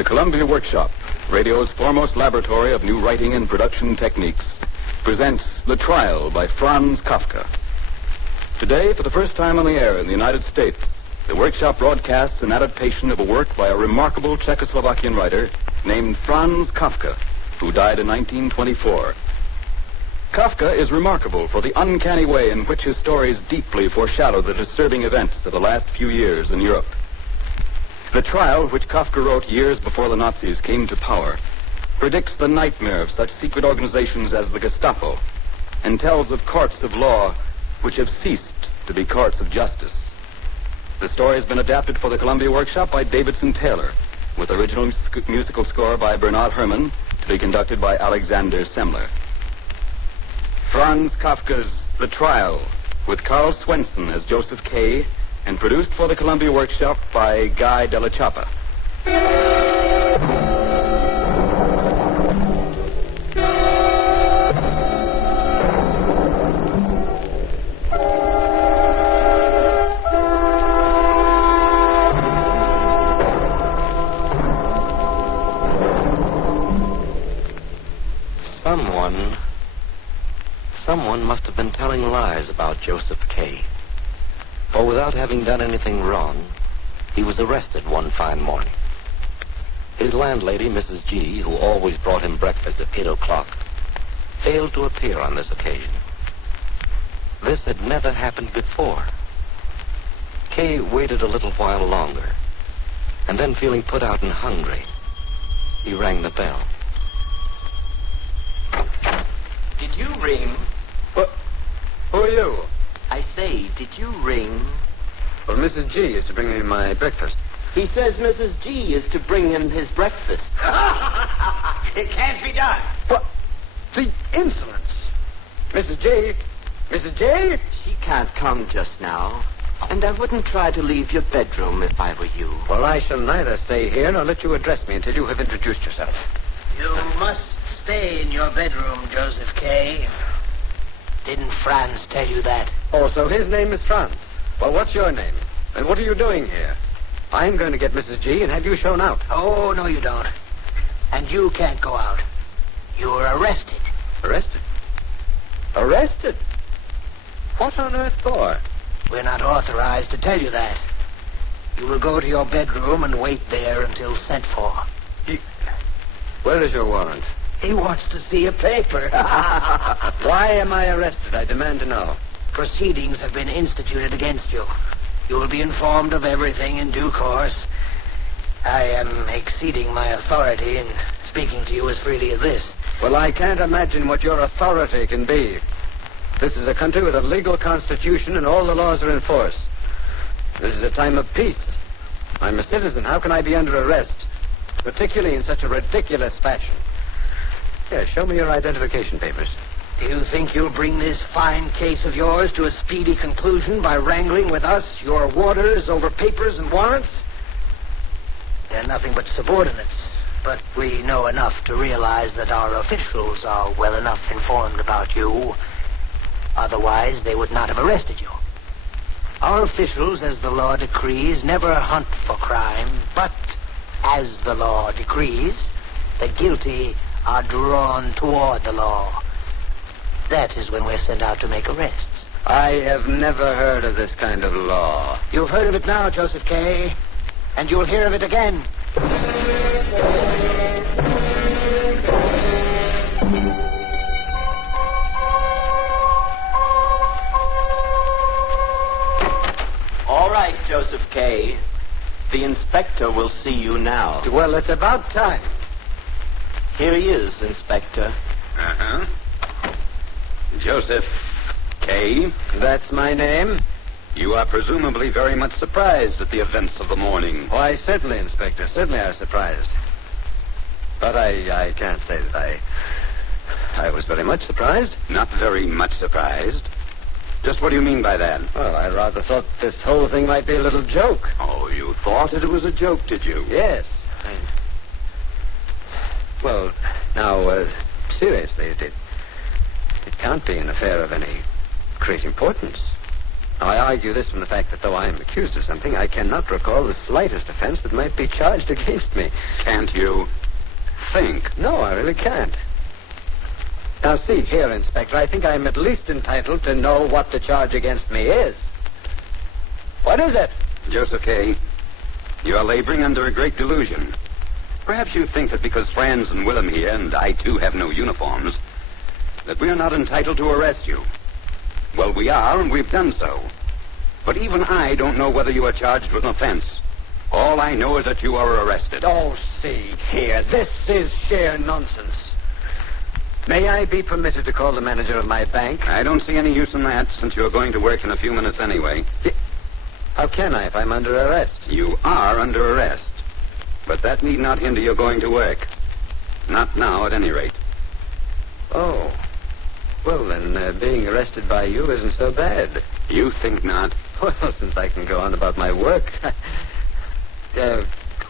The Columbia Workshop, radio's foremost laboratory of new writing and production techniques, presents The Trial by Franz Kafka. Today, for the first time on the air in the United States, the Workshop broadcasts an adaptation of a work by a remarkable Czechoslovakian writer named Franz Kafka, who died in 1924. Kafka is remarkable for the uncanny way in which his stories deeply foreshadow the disturbing events of the last few years in Europe. The Trial, which Kafka wrote years before the Nazis came to power, predicts the nightmare of such secret organizations as the Gestapo, and tells of courts of law which have ceased to be courts of justice. The story has been adapted for the Columbia Workshop by Davidson Taylor, with original musical score by Bernard Herrmann, to be conducted by Alexander Semler. Franz Kafka's The Trial, with Carl Swenson as Joseph K., and produced for the Columbia Workshop by Guy Della Chapa. Someone must have been telling lies about Joseph K. For without having done anything wrong, he was arrested one fine morning. His landlady, Mrs. G., who always brought him breakfast at 8 o'clock, failed to appear on this occasion. This had never happened before. K. waited a little while longer, and then feeling put out and hungry, he rang the bell. Did you ring? What? Who are you? I say, did you ring? Well, Mrs. G. is to bring me my breakfast. He says Mrs. G. is to bring him his breakfast. It can't be done. What? The insolence. Mrs. G. Mrs. G. She can't come just now. And I wouldn't try to leave your bedroom if I were you. Well, I shall neither stay here nor let you address me until you have introduced yourself. You must stay in your bedroom, Joseph K. Didn't Franz tell you that? Oh, so his name is Franz. Well, what's your name? And what are you doing here? I'm going to get Mrs. G. and have you shown out. Oh, no, you don't. And you can't go out. You're arrested. Arrested? Arrested? What on earth for? We're not authorized to tell you that. You will go to your bedroom and wait there until sent for. Where is your warrant? He wants to see a paper. Why am I arrested? I demand to know. Proceedings have been instituted against you. You will be informed of everything in due course. I am exceeding my authority in speaking to you as freely as this. Well, I can't imagine what your authority can be. This is a country with a legal constitution and all the laws are in force. This is a time of peace. I'm a citizen. How can I be under arrest? Particularly in such a ridiculous fashion. Yes, show me your identification papers. Do you think you'll bring this fine case of yours to a speedy conclusion by wrangling with us, your warders, over papers and warrants? They're nothing but subordinates, but we know enough to realize that our officials are well enough informed about you. Otherwise, they would not have arrested you. Our officials, as the law decrees, never hunt for crime, but as the law decrees, the guilty are drawn toward the law. That is when we're sent out to make arrests. I have never heard of this kind of law. You've heard of it now, Joseph K., and you'll hear of it again. All right, Joseph K. The inspector will see you now. Well, it's about time. Here he is, Inspector. Uh-huh. Joseph K. That's my name. You are presumably very much surprised at the events of the morning. Why, certainly, Inspector. Certainly I was surprised. But I can't say that I was very much surprised. Not very much surprised. Just what do you mean by that? Well, I rather thought this whole thing might be a little joke. Oh, you thought it was a joke, did you? Yes. Well, now, seriously, it can't be an affair of any great importance. I argue this from the fact that though I am accused of something, I cannot recall the slightest offense that might be charged against me. Can't you think? No, I really can't. Now, see here, Inspector, I think I'm at least entitled to know what the charge against me is. What is it? Joseph K., you are laboring under a great delusion. Perhaps you think that because Franz and Willem here, and I too have no uniforms, that we are not entitled to arrest you. Well, we are, and we've done so. But even I don't know whether you are charged with an offense. All I know is that you are arrested. Oh, see here, this is sheer nonsense. May I be permitted to call the manager of my bank? I don't see any use in that, since you're going to work in a few minutes anyway. How can I if I'm under arrest? You are under arrest. But that need not hinder your going to work. Not now, at any rate. Oh. Well, then, being arrested by you isn't so bad. You think not? Well, since I can go on about my work.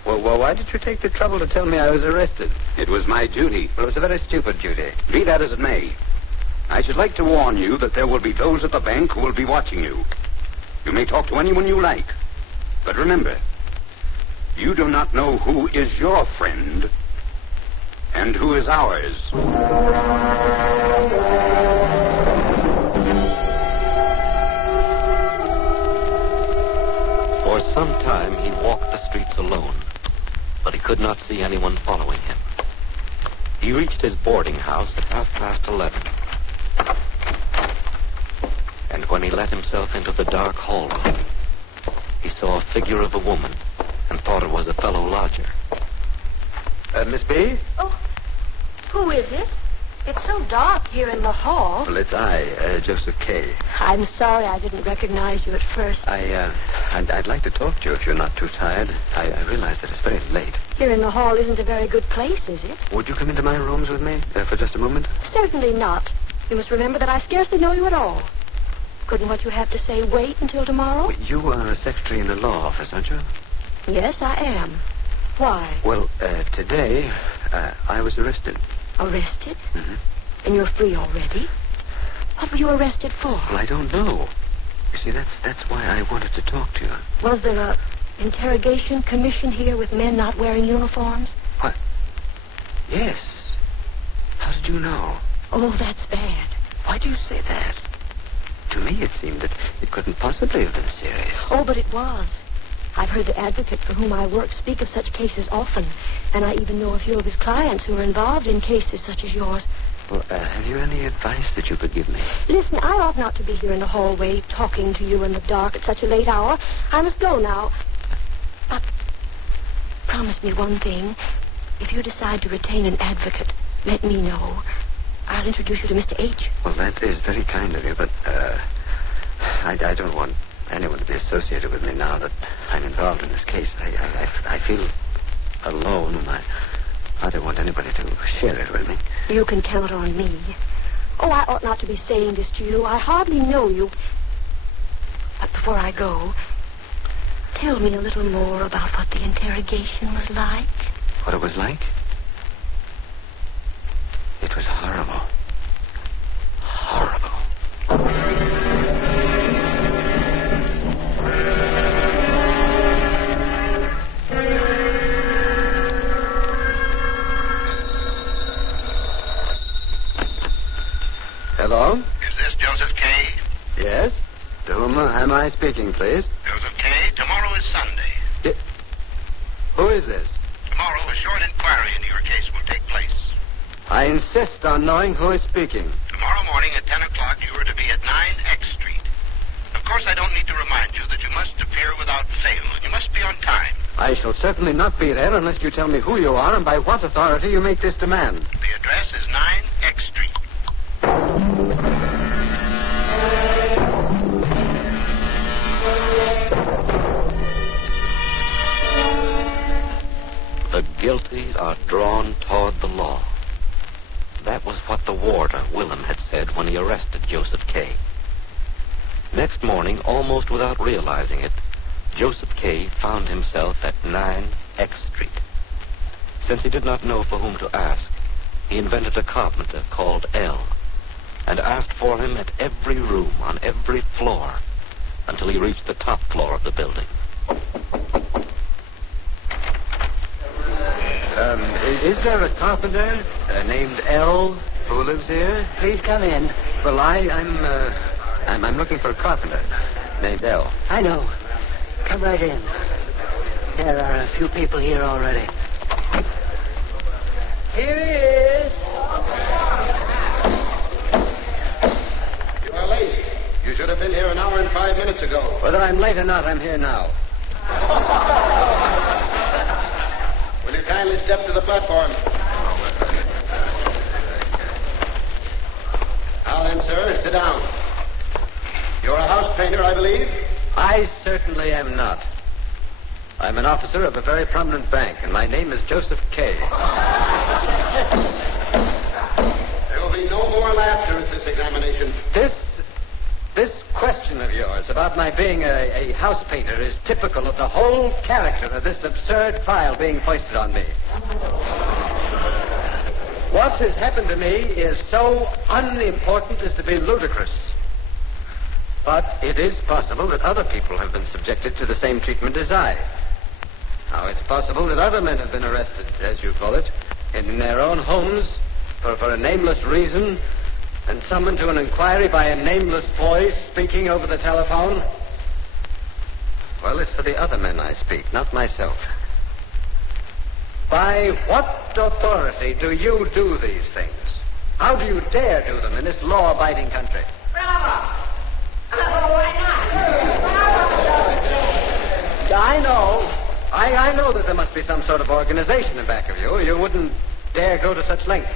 Well, why did you take the trouble to tell me I was arrested? It was my duty. Well, it was a very stupid duty. Be that as it may, I should like to warn you that there will be those at the bank who will be watching you. You may talk to anyone you like. But remember, you do not know who is your friend and who is ours. For some time, he walked the streets alone, but he could not see anyone following him. He reached his boarding house at 11:30. And when he let himself into the dark hallway, he saw a figure of a woman and thought it was a fellow lodger. Miss B? Oh, who is it? It's so dark here in the hall. Well, it's I, Joseph K. I'm sorry I didn't recognize you at first. I'd like to talk to you if you're not too tired. I realize that it's very late. Here in the hall isn't a very good place, is it? Would you come into my rooms with me for just a moment? Certainly not. You must remember that I scarcely know you at all. Couldn't what you have to say wait until tomorrow? Well, you are a secretary in the law office, aren't you? Yes, I am. Why? Well, today, I was arrested. Arrested? Mm-hmm. And you're free already? What were you arrested for? Well, I don't know. You see, that's why I wanted to talk to you. Was there a interrogation commission here with men not wearing uniforms? What? Yes. How did you know? Oh, that's bad. Why do you say that? To me, it seemed that it couldn't possibly have been serious. Oh, but it was. I've heard the advocate for whom I work speak of such cases often, and I even know a few of his clients who are involved in cases such as yours. Well, have you any advice that you could give me? Listen, I ought not to be here in the hallway talking to you in the dark at such a late hour. I must go now. But promise me one thing. If you decide to retain an advocate, let me know. I'll introduce you to Mr. H. Well, that is very kind of you, but I don't want anyone to be associated with me now that I'm involved in this case. I feel alone, and I don't want anybody to share it with me. You can count on me. Oh, I ought not to be saying this to you. I hardly know you. But before I go, tell me a little more about what the interrogation was like. What it was like? It was horrible. Horrible. Hello? Is this Joseph K.? Yes? To whom am I speaking, please? Joseph K., tomorrow is Sunday. Who is this? Tomorrow, a short inquiry into your case will take place. I insist on knowing who is speaking. Tomorrow morning at 10 o'clock, you are to be at 9X Street. Of course, I don't need to remind you that you must appear without fail, and you must be on time. I shall certainly not be there unless you tell me who you are and by what authority you make this demand. The address is 9X Street. The guilty are drawn toward the law. That was what the warder, Willem, had said when he arrested Joseph K. Next morning, almost without realizing it, Joseph K. found himself at 9X Street. Since he did not know for whom to ask, he invented a carpenter called L. and asked for him at every room, on every floor, until he reached the top floor of the building. Is there a carpenter named L who lives here? Please come in. Well, I'm looking for a carpenter named L. I know. Come right in. There are a few people here already. Here he is. You are late. You should have been here an hour and 5 minutes ago. Whether I'm late or not, I'm here now. Will you kindly step to the platform? Now then, sir, sit down. You're a house painter, I believe? I certainly am not. I'm an officer of a very prominent bank, and my name is Joseph K. There will be no more laughter at this examination. This question of yours about my being a house painter is typical of the whole character of this absurd trial being foisted on me. What has happened to me is so unimportant as to be ludicrous. But it is possible that other people have been subjected to the same treatment as I. Now, it's possible that other men have been arrested, as you call it, in their own homes for a nameless reason, and summoned to an inquiry by a nameless voice speaking over the telephone. Well, it's for the other men I speak, not myself. By what authority do you do these things? How do you dare do them in this law-abiding country? Bravo! Why not? I know that there must be some sort of organization in back of you. You wouldn't dare go to such lengths.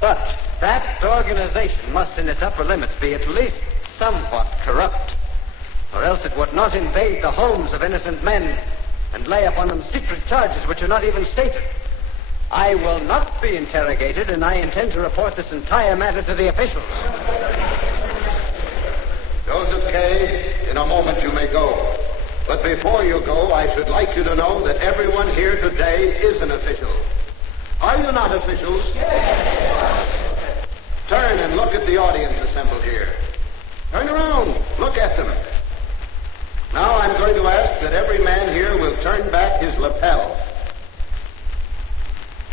But that organization must, in its upper limits, be at least somewhat corrupt, or else it would not invade the homes of innocent men and lay upon them secret charges which are not even stated. I will not be interrogated, and I intend to report this entire matter to the officials. Joseph K., in a moment you may go. But before you go, I should like you to know that everyone here today is an official. Are you not officials? Yes. Turn and look at the audience assembled here. Turn around. Look at them. Now I'm going to ask that every man here will turn back his lapel.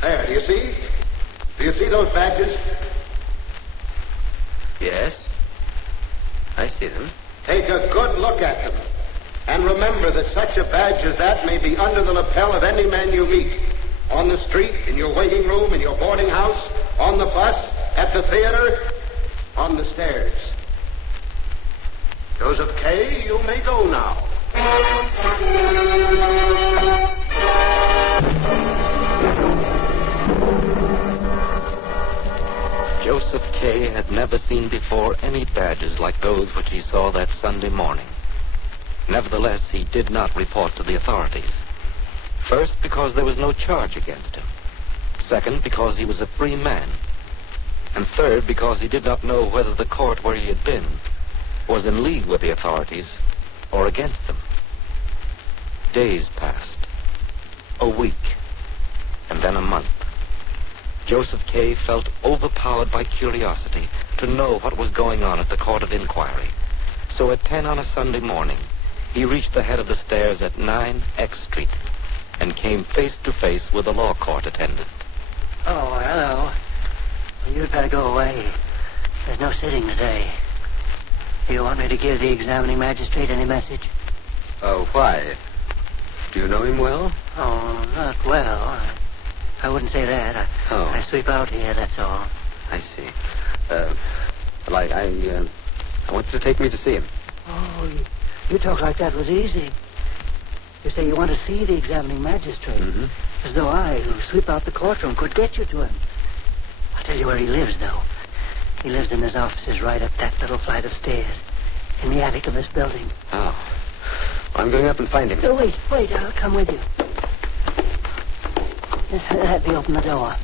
There, do you see? Do you see those badges? Yes, I see them. Take a good look at them. And remember that such a badge as that may be under the lapel of any man you meet. On the street, in your waiting room, in your boarding house, on the bus, at the theater, on the stairs. Joseph K., you may go now. Joseph K. had never seen before any badges like those which he saw that Sunday morning. Nevertheless, he did not report to the authorities. First, because there was no charge against him. Second, because he was a free man. And third, because he did not know whether the court where he had been was in league with the authorities or against them. Days passed. A week. And then a month. Joseph K. felt overpowered by curiosity to know what was going on at the Court of Inquiry. So at 10 on a Sunday morning, he reached the head of the stairs at 9 X Street and came face to face with a law court attendant. Oh, hello. Well, you'd better go away. There's no sitting today. Do you want me to give the examining magistrate any message? Oh, why? Do you know him well? Oh, not well. I wouldn't say that. I sweep out here, that's all. I see. Well, I want you to take me to see him. Oh, you talk like that was easy. You say you want to see the examining magistrate. Mm-hmm. As though I, who sweep out the courtroom, could get you to him. I'll tell you where he lives, though. He lives in his offices right up that little flight of stairs. In the attic of this building. Oh. Well, I'm going up and find him. Oh, wait, I'll come with you. Let me open the door.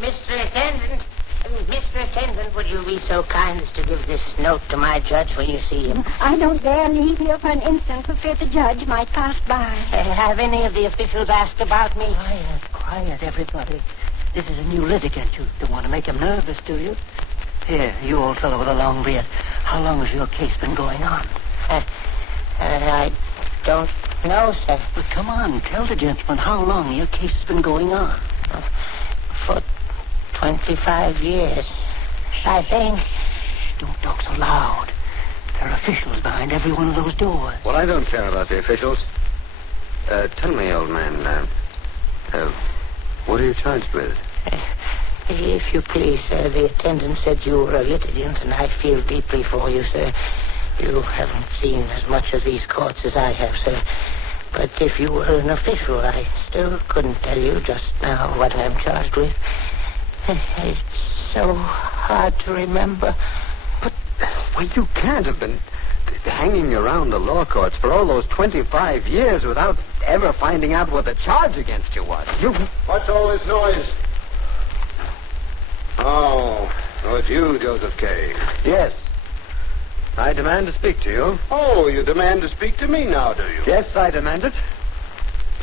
Mr. Attendant, would you be so kind as to give this note to my judge when you see him? I don't dare leave here for an instant for fear the judge might pass by. Have any of the officials asked about me? Quiet, everybody. This is a new litigant. You don't want to make him nervous, do you? Here, you old fellow with a long beard. How long has your case been going on? I don't know, sir. But come on, tell the gentleman how long your case has been going on. For 25 years, I think. Don't talk so loud. There are officials behind every one of those doors. Well, I don't care about the officials. Tell me, old man, what are you charged with? If you please, sir, the attendant said you were a litigant, and I feel deeply for you, sir. You haven't seen as much of these courts as I have, sir. But if you were an official, I still couldn't tell you just now what I'm charged with. It's so hard to remember. But, well, you can't have been hanging around the law courts for all those 25 years without ever finding out what the charge against you was. What's all this noise? Oh, it's you, Joseph K. Yes. I demand to speak to you. Oh, you demand to speak to me now, do you? Yes, I demand it.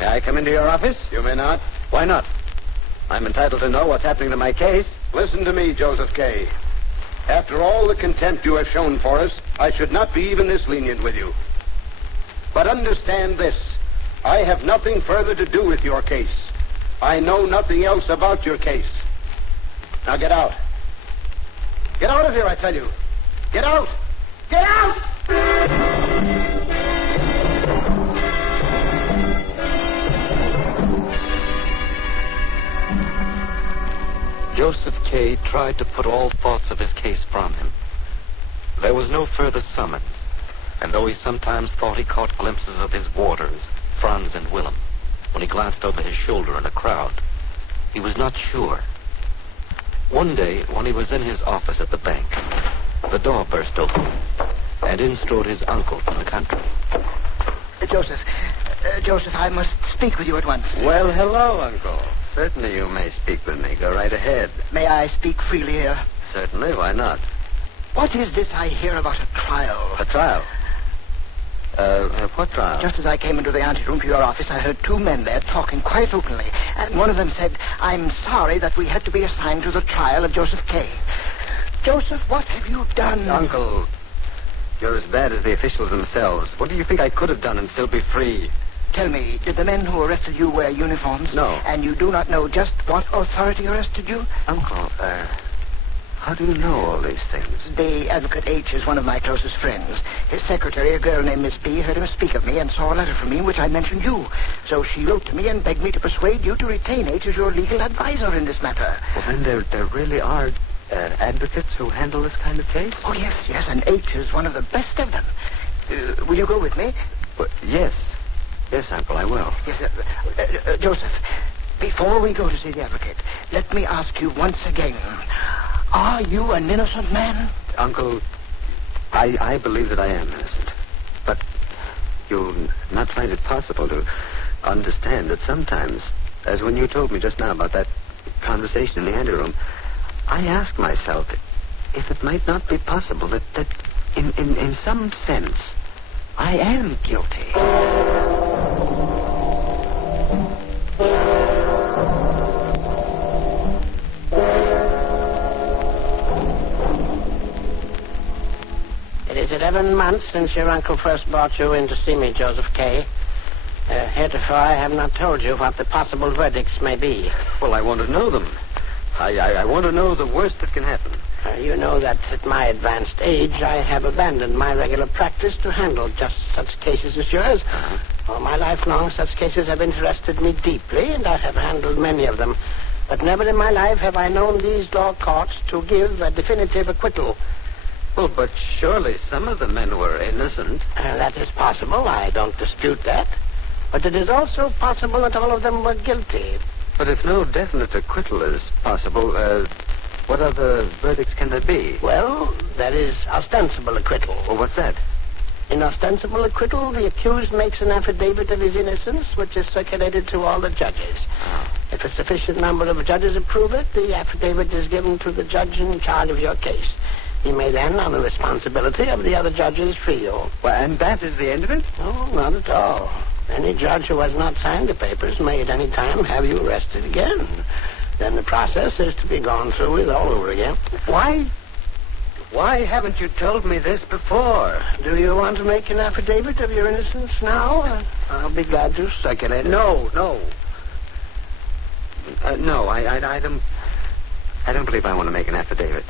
May I come into your office? You may not. Why not? I'm entitled to know what's happening to my case. Listen to me, Joseph K. After all the contempt you have shown for us, I should not be even this lenient with you. But understand this. I have nothing further to do with your case. I know nothing else about your case. Now get out. Get out of here, I tell you. Get out! Get out! Joseph K. tried to put all thoughts of his case from him. There was no further summons, and though he sometimes thought he caught glimpses of his warders, Franz and Willem, when he glanced over his shoulder in a crowd, he was not sure. One day, when he was in his office at the bank, the door burst open, and in strode his uncle from the country. Joseph, I must speak with you at once. Well, hello, Uncle. Certainly you may speak with me. Go right ahead. May I speak freely here? Certainly, why not? What is this I hear about a trial? A trial? What trial? Just as I came into the anteroom to your office, I heard two men there talking quite openly. And one of them said, "I'm sorry that we had to be assigned to the trial of Joseph K." Joseph, what have you done? Uncle, you're as bad as the officials themselves. What do you think I could have done and still be free? Tell me, did the men who arrested you wear uniforms? No. And you do not know just what authority arrested you? Uncle, how do you know all these things? The Advocate H is one of my closest friends. His secretary, a girl named Miss B, heard him speak of me and saw a letter from me in which I mentioned you. So she wrote to me and begged me to persuade you to retain H as your legal advisor in this matter. Well, then there really are advocates who handle this kind of case? Oh, yes, and H is one of the best of them. Will you go with me? Yes. Yes, Uncle, I will. Yes, Joseph, before we go to see the advocate, let me ask you once again, are you an innocent man? Uncle, I believe that I am innocent. But you'll not find it possible to understand that sometimes, as when you told me just now about that conversation in the anteroom, I ask myself if it might not be possible that in some sense, I am guilty. It is 11 months since your uncle first brought you in to see me, Joseph K. Heretofore, I have not told you what the possible verdicts may be. Well, I want to know them. I want to know the worst that can happen. You know that at my advanced age, I have abandoned my regular practice to handle just such cases as yours. All my life long, such cases have interested me deeply, and I have handled many of them. But never in my life have I known these law courts to give a definitive acquittal. Well, but surely some of the men were innocent. That is possible. I don't dispute that. But it is also possible that all of them were guilty. But if no definite acquittal is possible, what other verdicts can there be? Well, there is ostensible acquittal. Well, what's that? In ostensible acquittal, the accused makes an affidavit of his innocence, which is circulated to all the judges. If a sufficient number of judges approve it, the affidavit is given to the judge in charge of your case. He may then, on the responsibility of the other judges, free you. Well, and that is the end of it? No, not at all. Any judge who has not signed the papers may at any time have you arrested again. Then the process is to be gone through with all over again. Why Why haven't you told me this before? Do you want to make an affidavit of your innocence now? I'll be glad to circulate it. No. No, I don't believe I want to make an affidavit.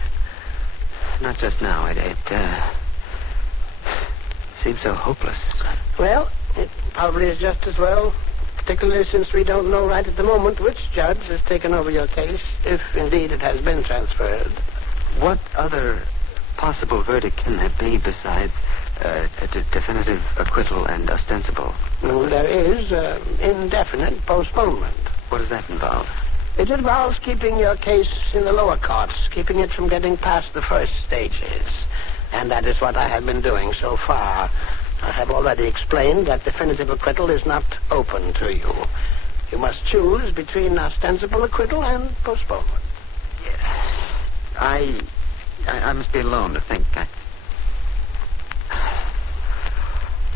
Not just now. It seems so hopeless. Well, it probably is just as well, particularly since we don't know right at the moment which judge has taken over your case, if indeed it has been transferred. What other possible verdict can there be besides a definitive acquittal and ostensible? Well, there is indefinite postponement. What does that involve? It involves keeping your case in the lower courts, keeping it from getting past the first stages. And that is what I have been doing so far. I have already explained that definitive acquittal is not open to you. You must choose between ostensible acquittal and postponement. I must be alone to think.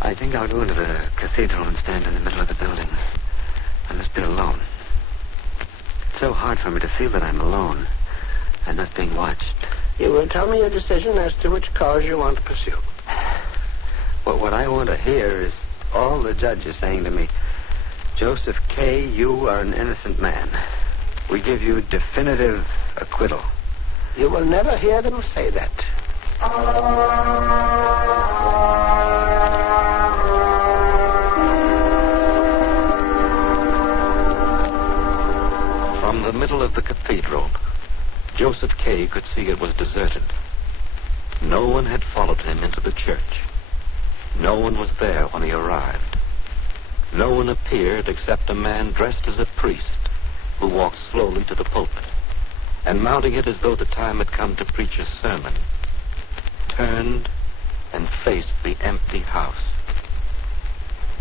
I think I'll go into the cathedral and stand in the middle of the building. I must be alone. It's so hard for me to feel that I'm alone and not being watched. You will tell me your decision as to which cause you want to pursue. Well, what I want to hear is all the judges saying to me, Joseph K., you are an innocent man. We give you definitive acquittal. You will never hear them say that. From the middle of the cathedral, Joseph K. could see it was deserted. No one had followed him into the church. No one was there when he arrived. No one appeared except a man dressed as a priest who walked slowly to the pulpit and, mounting it as though the time had come to preach a sermon, turned and faced the empty house.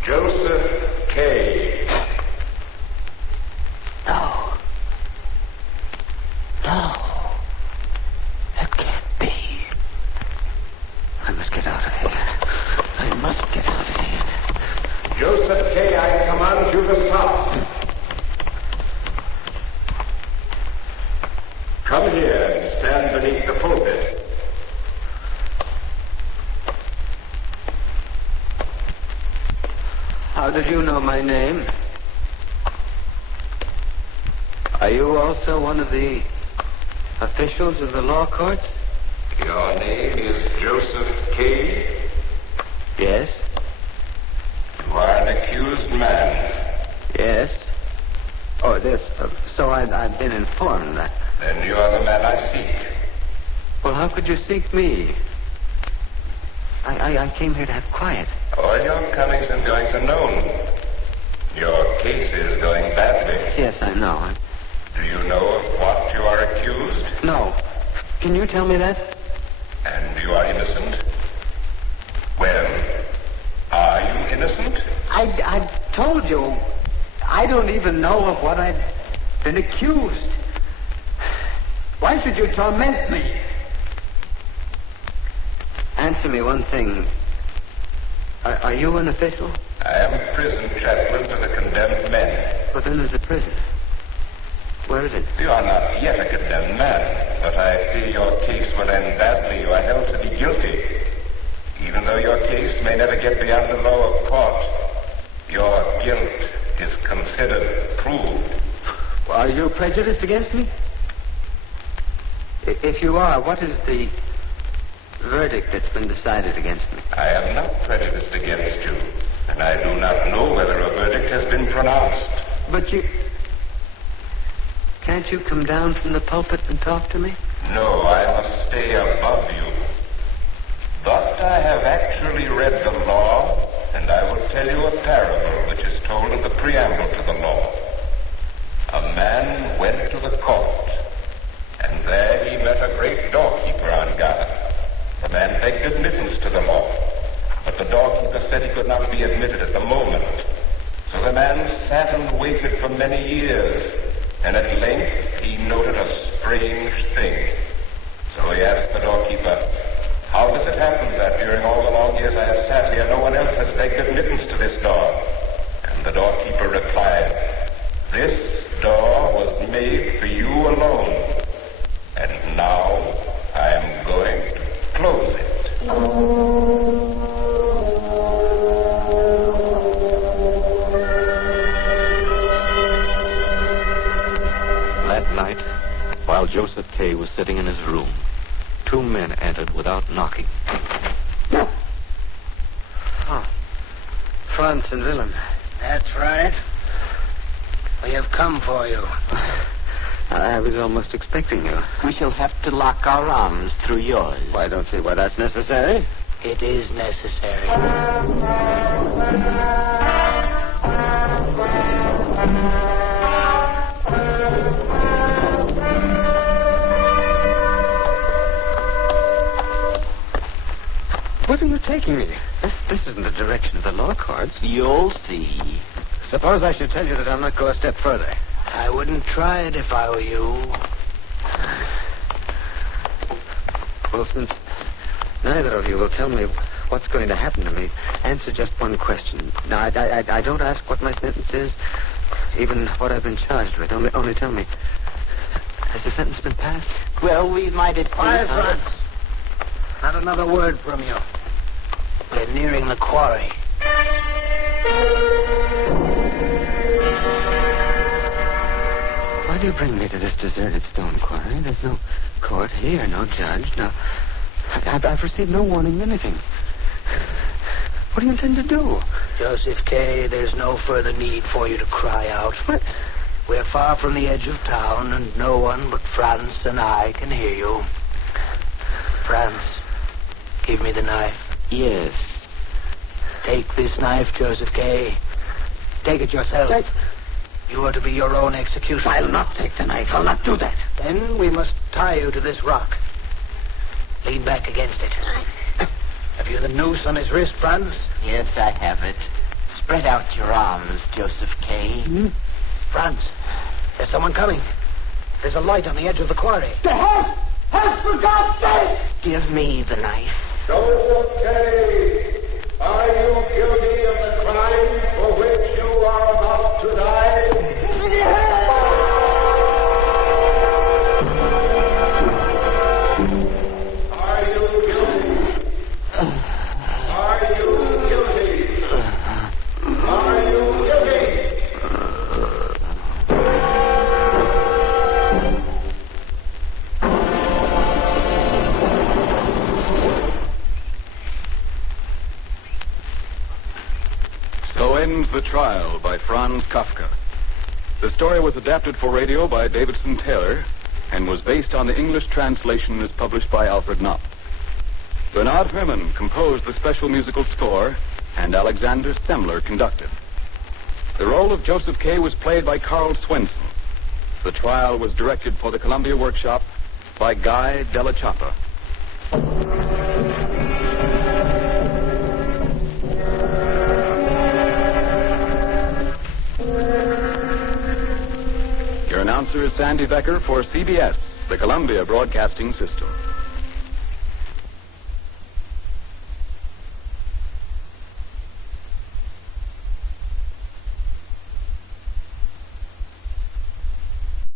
Joseph K. No. That can't be. I must get out of here. I must get out of here. Joseph K., I command you to stop. Come here and stand beneath the pulpit. How did you know my name? Are you also one of the officials of the law courts? Your name is Joseph K.? Yes. You are an accused man. Yes. Oh, this. So I've been informed that. Then you are the man I seek. Well, how could you seek me? I came here to have quiet. All your comings and goings are known. Your case is going badly. Yes, I know. Do you know of what you are accused? No. Can you tell me that? And you are innocent? Well, are you innocent? I've told you. I don't even know of what I've been accused. Why should you torment me? Answer me one thing. Are you an official? I am prison chaplain to the condemned men. Well, then there's a prison. Where is it? You are not yet a condemned man, but I fear your case will end badly. You are held to be guilty. Even though your case may never get beyond the lower court, your guilt is considered proved. Well, are you prejudiced against me? If you are, what is the verdict that's been decided against me? I am not prejudiced against you, and I do not know whether a verdict has been pronounced. But you... Can't you come down from the pulpit and talk to me? No, I must stay above you. But I have actually read the law, and I will tell you a parable which is told in the preamble to the law. A man went to the court, and there he met a great doorkeeper on guard. The man begged admittance to the law, but the doorkeeper said he could not be admitted at the moment. So the man sat and waited for many years, and at length he noted a strange thing. So he asked the doorkeeper, "How does it happen that during all the long years I have sat here, no one else has begged admittance to this door?" And the doorkeeper replied, "This door was made for you alone, and now I am going to close it. That night, while Joseph K. was sitting in his room, two men entered without knocking. Oh. Franz and Willem. That's right. We have come for you. I was almost expecting you. We shall have to lock our arms through yours. I don't see why that's necessary. It is necessary. Where are you taking me? This isn't the direction of the law courts. You'll see. Suppose I should tell you that I'll not go a step further. I wouldn't try it if I were you. Well, since neither of you will tell me what's going to happen to me, answer just one question. Now, I don't ask what my sentence is, even what I've been charged with. Only tell me, has the sentence been passed? Well, we might at Quiet, Franz. Not another word from you. We're nearing the quarry. Why do you bring me to this deserted stone quarry? There's no court here, no judge, no... I've received no warning of anything. What do you intend to do? Joseph K., there's no further need for you to cry out. What? We're far from the edge of town, and no one but Franz and I can hear you. Franz, give me the knife. Yes. Take this knife, Joseph K. Take it yourself. You are to be your own executioner. I'll not take the knife. I'll not do that. Then we must tie you to this rock. Lean back against it. Have you the noose on his wrist, Franz? Yes, I have it. Spread out your arms, Joseph K. Franz, there's someone coming. There's a light on the edge of the quarry. Help, for God's sake! Give me the knife. Joseph K., are you guilty of the crime for which you are about to die? Are you guilty? Are you guilty? Are you guilty? So ends The Trial by Franz Kafka. The story was adapted for radio by Davidson Taylor and was based on the English translation as published by Alfred Knopf. Bernard Herrmann composed the special musical score, and Alexander Semler conducted. The role of Joseph K. was played by Carl Swenson. The trial was directed for the Columbia Workshop by Guy Della Chapa. Your announcer is Sandy Becker for CBS, the Columbia Broadcasting System.